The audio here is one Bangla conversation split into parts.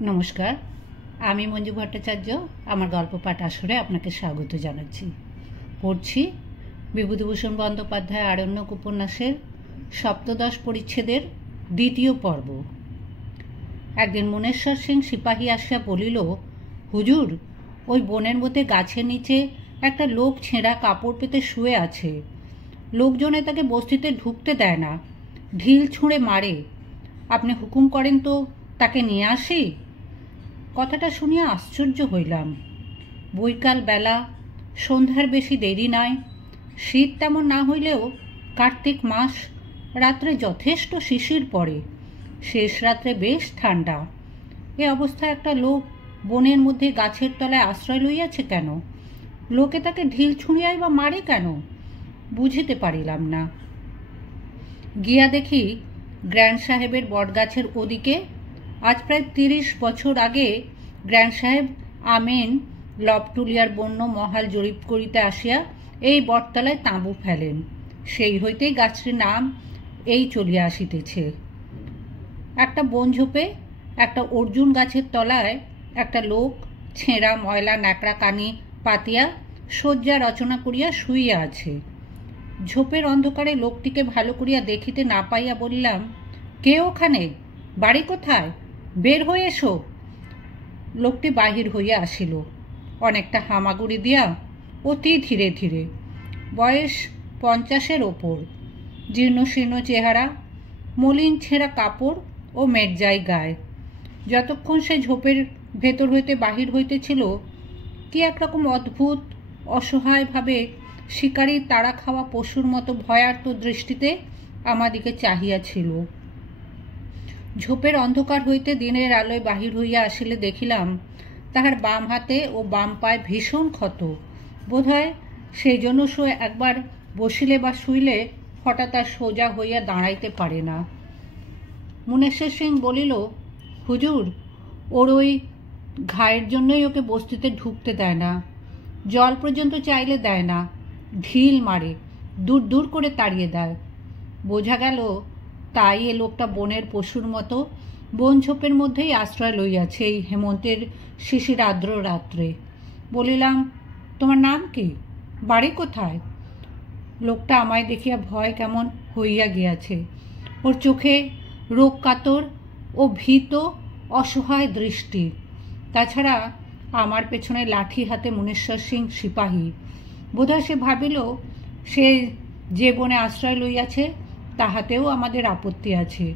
নমস্কার, আমি মঞ্জু ভট্টাচার্য। আমার গল্প পাঠ আসরে আপনাকে স্বাগত জানাচ্ছি। পড়ছি বিভূতিভূষণ বন্দ্যোপাধ্যায় আরণ্যক উপন্যাসের সপ্তদশ পরিচ্ছেদের দ্বিতীয় পর্ব। একদিন মনেশ্বর সিং সিপাহী আসিয়া বলিল, হুজুর, ওই বনের মধ্যে গাছের নিচে একটা লোক ছেঁড়া কাপড় পেতে শুয়ে আছে। লোকজনে তাকে বস্তিতে ঢুকতে দেয় না, ঢিল ছুঁড়ে মারে। আপনি হুকুম করেন তো তাকে নিয়ে আসি। কথাটা শুনিয়া আশ্চর্য হইলাম। বৈকাল বেলা, সন্ধ্যার বেশি দেরি নয়। শীত তেমন না হইলেও কার্তিক মাস, রাত্রে যথেষ্ট শিশির পড়ে, শেষ রাত্রে বেশ ঠান্ডা। এ অবস্থায় একটা লোক বনের মধ্যে গাছের তলায় আশ্রয় লইয়াছে কেন? লোকে তাকে ঢিল ছুঁড়িয়াই বা মারে কেন? বুঝিতে পারিলাম না। গিয়া দেখি গ্র্যান্ড সাহেবের বটগাছের ওদিকে আজ প্রায় 30 বছর আগে গ্র্যান্ড সাহেব আমেন লবটুলিয়ার বন্য মহাল জরিপ করিতে আসিয়া এই বটতলায় তাঁবু ফেলেন। সেই হইতেই গাছটির নাম এই চলিয়া আসিতেছে। একটা বনঝোপে একটা অর্জুন গাছের তলায় একটা লোক ছেঁড়া ময়লা ন্যাকড়া কানি পাতিয়া শয্যা রচনা করিয়া শুইয়া আছে। ঝোপের অন্ধকারে লোকটিকে ভালো করিয়া দেখিতে না পাইয়া বলিলাম, কে ওখানে? বাড়ি কোথায়? বের হয়ে এসো। লোকটি বাহির হইয়া আসিল, অনেকটা হামাগুড়ি দিয়া, অতি ধীরে ধীরে। বয়স 50-এর ওপর, জীর্ণশীর্ণ চেহারা, মলিন ছেঁড়া কাপড় ও মেটজাই গায়ে। যতক্ষণ সে ঝোপের ভেতর হইতে বাহির হইতেছিল, কি একরকম অদ্ভুত অসহায়ভাবে শিকারী তাড়া খাওয়া পশুর মতো ভয়ার্ত দৃষ্টিতে আমাদিকে চাহিয়াছিল। ঝোপের অন্ধকার হইতে দিনের আলোয় বাহির হইয়া আসিলে দেখিলাম তাহার বাম হাতে ও বাম পায়ে ভীষণ ক্ষত। বোধ হয় সেই জন্য সে একবার বসিলে বা শুইলে হঠাৎ আর সোজা হইয়া দাঁড়াইতে পারে না। মনেশ্বর সিং বলিল, হুজুর, ওর ওই ঘায়ের জন্যই ওকে বস্তিতে ঢুকতে দেয় না। জল পর্যন্ত চাইলে দেয় না, ঢিল মারে, দূর দূর করে তাড়িয়ে দেয়। বোঝা গেল তাই এ লোকটা বনের পশুর মতো বন ঝোপের মধ্যেই আশ্রয় লইয়াছে এই হেমন্তের শিশির আর্দ্র রাত্রে। বলিলাম, তোমার নাম কি? বাড়ি কোথায়? লোকটা আমায় দেখিয়া ভয় কেমন হইয়া গিয়াছে। ওর চোখে রোগ কাতর ও ভীত অসহায় দৃষ্টি। তাছাড়া আমার পেছনে লাঠি হাতে মনেশ্বর সিং সিপাহী। বোধহয় সে ভাবিল সে যে বনে আশ্রয় লইয়াছে তাহাতেও আমাদের আপত্তি আছে।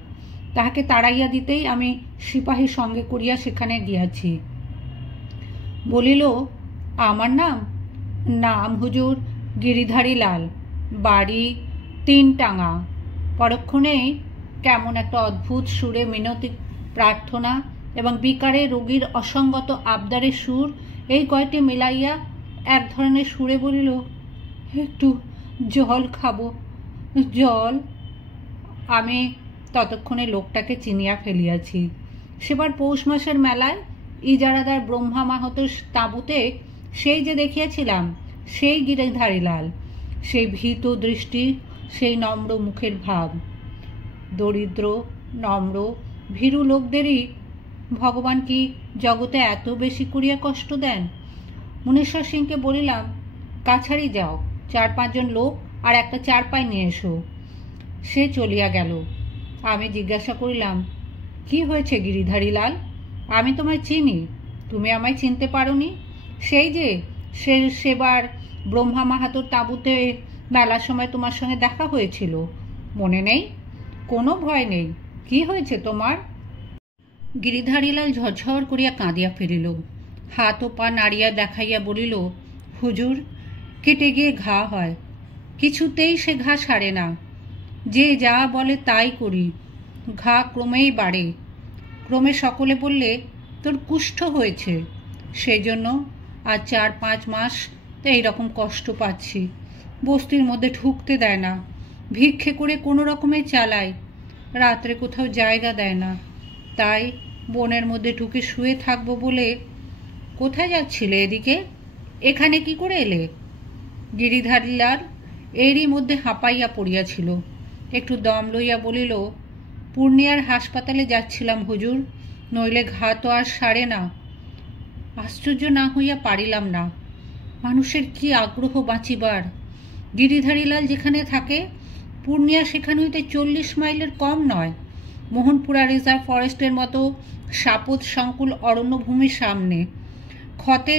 তাহাকে তাড়াইয়া দিতেই আমি সিপাহী সঙ্গে করিয়া সেখানে গিয়াছি। বলিল, আমার নাম? নাম হুজুর গিরিধারী লাল, বাড়ি 3 টাঙা। পরক্ষণেই কেমন একটা অদ্ভুত সুরে মিনতি প্রার্থনা এবং বিকারে রোগীর অসঙ্গত আবদারের সুর, এই কয়টি মিলাইয়া এক ধরনের সুরে বলিল, একটু জল খাবো, জল। আমি ততক্ষণে লোকটাকে চিনিয়া ফেলিয়াছি। সেবার পৌষ মাসের মেলায় ইজারাদার ব্রহ্মা মাহাতোর তাঁবুতে সেই যে দেখিয়াছিলাম, সেই গিরিধারী লাল, সেই ভীত দৃষ্টি, সেই নম্র মুখের ভাব। দরিদ্র, নম্র, ভীরু লোকদেরই ভগবান কি জগতে এত বেশি করিয়া কষ্ট দেন? মনেশ্বর সিংকে বলিলাম, কাছারি যাও, 4-5 জন লোক আর একটা চারপাই নিয়ে এসো। সে চলিয়া গেল। আমি জিজ্ঞাসা করিলাম, কি হয়েছে গিরিধারী লাল? আমি তোমায় চিনি, তুমি আমায় চিনতে পারোনি? সেই যে সেবার ব্রহ্মা মাহাতোর তাঁবুতে মেলার সময় তোমার সঙ্গে দেখা হয়েছিল, মনে নেই? কোনো ভয় নেই, কি হয়েছে তোমার? গিরিধারীলাল ঝরঝর করিয়া কাঁদিয়া ফেলিল। হাত ও পা নাড়িয়া দেখাইয়া বলিল, হুজুর, কেটে গিয়ে ঘা হয়, কিছুতেই সে ঘা সারে না। যে যা বলে তাই করি, ঘা ক্রমেই বাড়ে। ক্রমে সকলে বললে তোর কুষ্ঠ হয়েছে, সেই জন্য আজ 4-5 মাস এইরকম কষ্ট পাচ্ছি। বস্তির মধ্যে ঢুকতে দেয় না, ভিক্ষে করে কোনো রকমে চালায়, রাত্রে কোথাও জায়গা দেয় না, তাই বনের মধ্যে ঢুকে শুয়ে থাকবো বলে। কোথায় যাচ্ছিলে এদিকে? এখানে কি করে এলে? গিরিধারী লাল এরই মধ্যে হাঁপাইয়া পড়িয়াছিল। একটু দম লইয়া বলিল, পূর্ণিয়ার হাসপাতালে যাচ্ছিলাম হুজুর, নইলে ঘা তো আর সারে না। আশ্চর্য না হইয়া পারিলাম না। মানুষের কি আগ্রহ বাঁচিবার। গিরিধারীলাল যেখানে থাকে পূর্ণিয়া সেখান হইতে 40 মাইলের কম নয়। মোহনপুরা রিজার্ভ ফরেস্টের মতো সাপদ সংকুল অরণ্যভূমির সামনে। ক্ষতে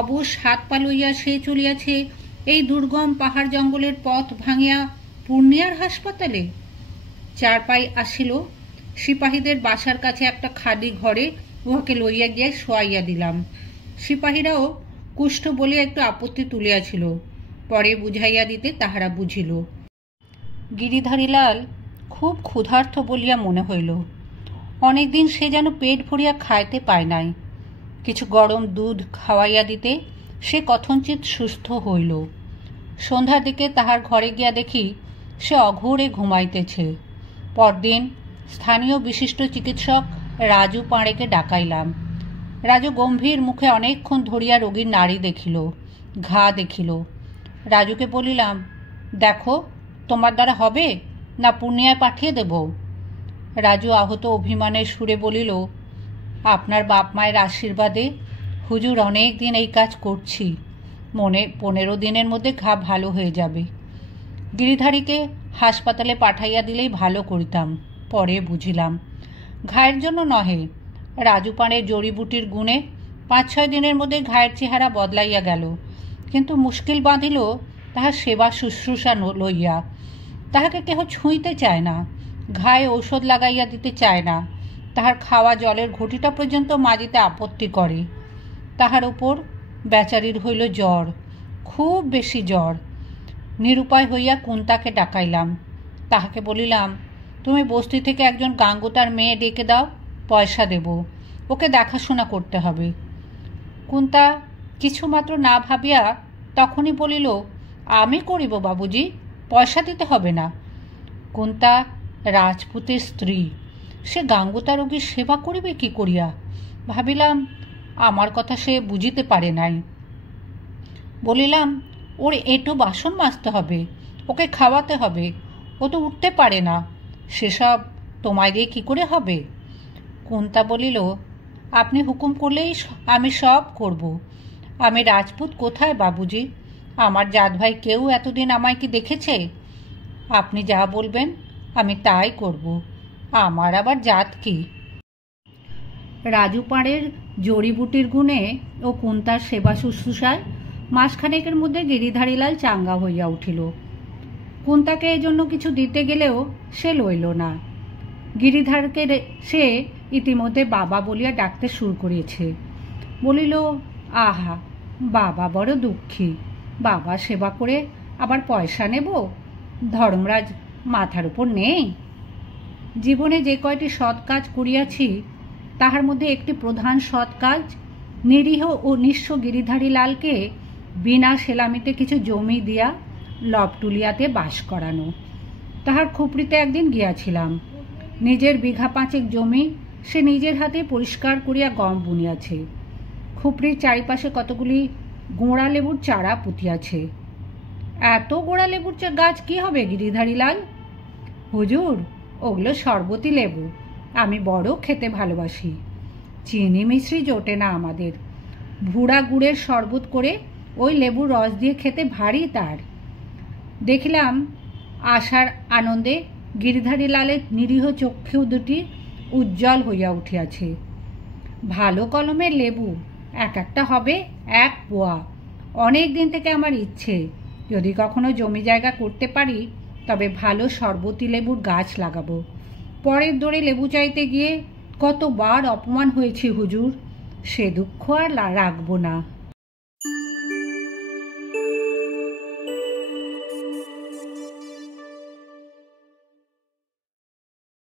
অবশ হাত পা লইয়া সে চলিয়াছে এই দুর্গম পাহাড় জঙ্গলের পথ ভাঙিয়া পূর্ণিয়ার হাসপাতালে। 4 পাই আসিল। সিপাহীদের বাসার কাছে একটা খালি ঘরে উহাকে লইয়া গিয়া শোয়াইয়া দিলাম। সিপাহীরাও কুষ্ঠ বলিয়া একটু আপত্তি তুলিয়াছিল, পরে বুঝাইয়া দিতে তাহারা বুঝিল। গিরিধারীলাল খুব ক্ষুধার্ত বলিয়া মনে হইল। অনেকদিন সে যেন পেট ভরিয়া খাইতে পায় নাই। কিছু গরম দুধ খাওয়াইয়া দিতে সে কথঞ্চিত সুস্থ হইল। সন্ধ্যার দিকে তাহার ঘরে গিয়া দেখি সে অঘোরে ঘুমাইতেছে। পরদিন স্থানীয় বিশিষ্ট চিকিৎসক রাজু পাঁড়েকে ডাকাইলাম। রাজু গম্ভীর মুখে অনেকক্ষণ ধরিয়া রোগীর নাড়ি দেখিল, ঘা দেখিল। রাজুকে বলিলাম, দেখো তোমার দ্বারা হবে না পূর্ণিয়ায় পাঠিয়ে দেব? রাজু আহত অভিমানের সুরে বলিল, আপনার বাপ মায়ের আশীর্বাদে হুজুর অনেক দিন এই কাজ করছি, 15 দিনের মধ্যে ঘা ভালো হয়ে যাবে। গিরিধারীকে হাসপাতালে পাঠাইয়া দিলেই ভালো করিতাম। পরে বুঝিলাম ঘায়ের জন্য নহে, রাজু পাঁড়ের জড়িবুটির গুণে 5-6 দিনের মধ্যে ঘায়ের চেহারা বদলাইয়া গেল। কিন্তু মুশকিল বাঁধিল তাহার সেবা শুশ্রূষা লইয়া। তাহাকে কেহ ছুঁইতে চায় না, ঘায়ে ঔষধ লাগাইয়া দিতে চায় না, তাহার খাওয়া জলের ঘটিটা পর্যন্ত মাজিতে আপত্তি করে। তাহার উপর বেচারির হইল জ্বর, খুব বেশি জ্বর। নিরুপায় হইয়া কুন্তাকে ডাকাইলাম। তাহাকে বলিলাম, তুমি বস্তি থেকে একজন গাঙ্গুতার মেয়ে ডেকে দাও, পয়সা দেব, ওকে দেখাশোনা করতে হবে। কুন্তা কিছুমাত্র না ভাবিয়া তখনই বলিল, আমি করিব বাবুজি, পয়সা দিতে হবে না। কুন্তা রাজপুতের স্ত্রী, সে গাঙ্গুতা রোগীর সেবা করিবে কি করিয়া? ভাবিলাম আমার কথা সে বুঝিতে পারে নাই। বলিলাম, ওর এঁটো বাসন মাজতে হবে, ওকে খাওয়াতে হবে, ও তো উঠতে পারে না, সেসব তোমায় দিয়ে কী করে হবে? কুন্তা বলিল, আপনি হুকুম করলেই আমি সব করব। আমি রাজপুত কোথায় বাবুজি? আমার জাত ভাই কেউ এতদিন আমায় কি দেখেছে? আপনি যা বলবেন আমি তাই করব, আমার আবার জাত কি? রাজু পাঁড়ের জড়িবুটির গুণে ও কুন্তার সেবা শুশ্রূষায় মাসখানেকের মধ্যে গিরিধারীলাল চাঙ্গা হইয়া উঠিল। কুন্তাকে এজন্য কিছু দিতে গেলেও সে লইল না। গিরিধারকে সে ইতিমধ্যে বাবা বলিয়া ডাকতে শুরু করিয়েছে। বলিল, আহা, বাবা বড় দুঃখী, বাবা সেবা করে আবার পয়সা নেব? ধর্মরাজ মাথার উপর নেই? জীবনে যে কয়টি সৎ কাজ করিয়াছি তাহার মধ্যে একটি প্রধান সৎ কাজ নিরীহ ও নিঃস্ব গিরিধারীলালকে বিনা সেলামিতে কিছু জমি দিয়া লবটুলিয়াতে বাস করানো। তাহার খুপড়িতে একদিন গিয়াছিলাম। নিজের বিঘা 5 জমি সে নিজের হাতে পরিষ্কার করিয়া গম বুনিয়াছে। খুপড়ির চারিপাশে কতগুলি গোড়া লেবুর চারা পুঁতিয়াছে। এত গোড়া লেবুর গাছ কি হবে গিরিধারীলাল? হুজুর, ওগুলো শরবতি লেবু, আমি বড় খেতে ভালোবাসি। চিনি মিশ্রি জোটে না আমাদের। ভুড়া গুড়ের শরবত করে ওই লেবুর রস দিয়ে খেতে ভারী তার। দেখিলাম আশার আনন্দে গিরিধারীলালের নিরীহ চক্ষু দুটি উজ্জ্বল হইয়া উঠিয়াছে। ভালো কলমের লেবু, এক একটা হবে 1 পোয়া। অনেক দিন থেকে আমার ইচ্ছে, যদি কখনো জমি জায়গা করতে পারি তবে ভালো শরবতি লেবুর গাছ লাগাবো। পরের দৌড়ে লেবু চাইতে গিয়ে কতবার অপমান হয়েছি হুজুর, সে দুঃখ আর রাখবো না।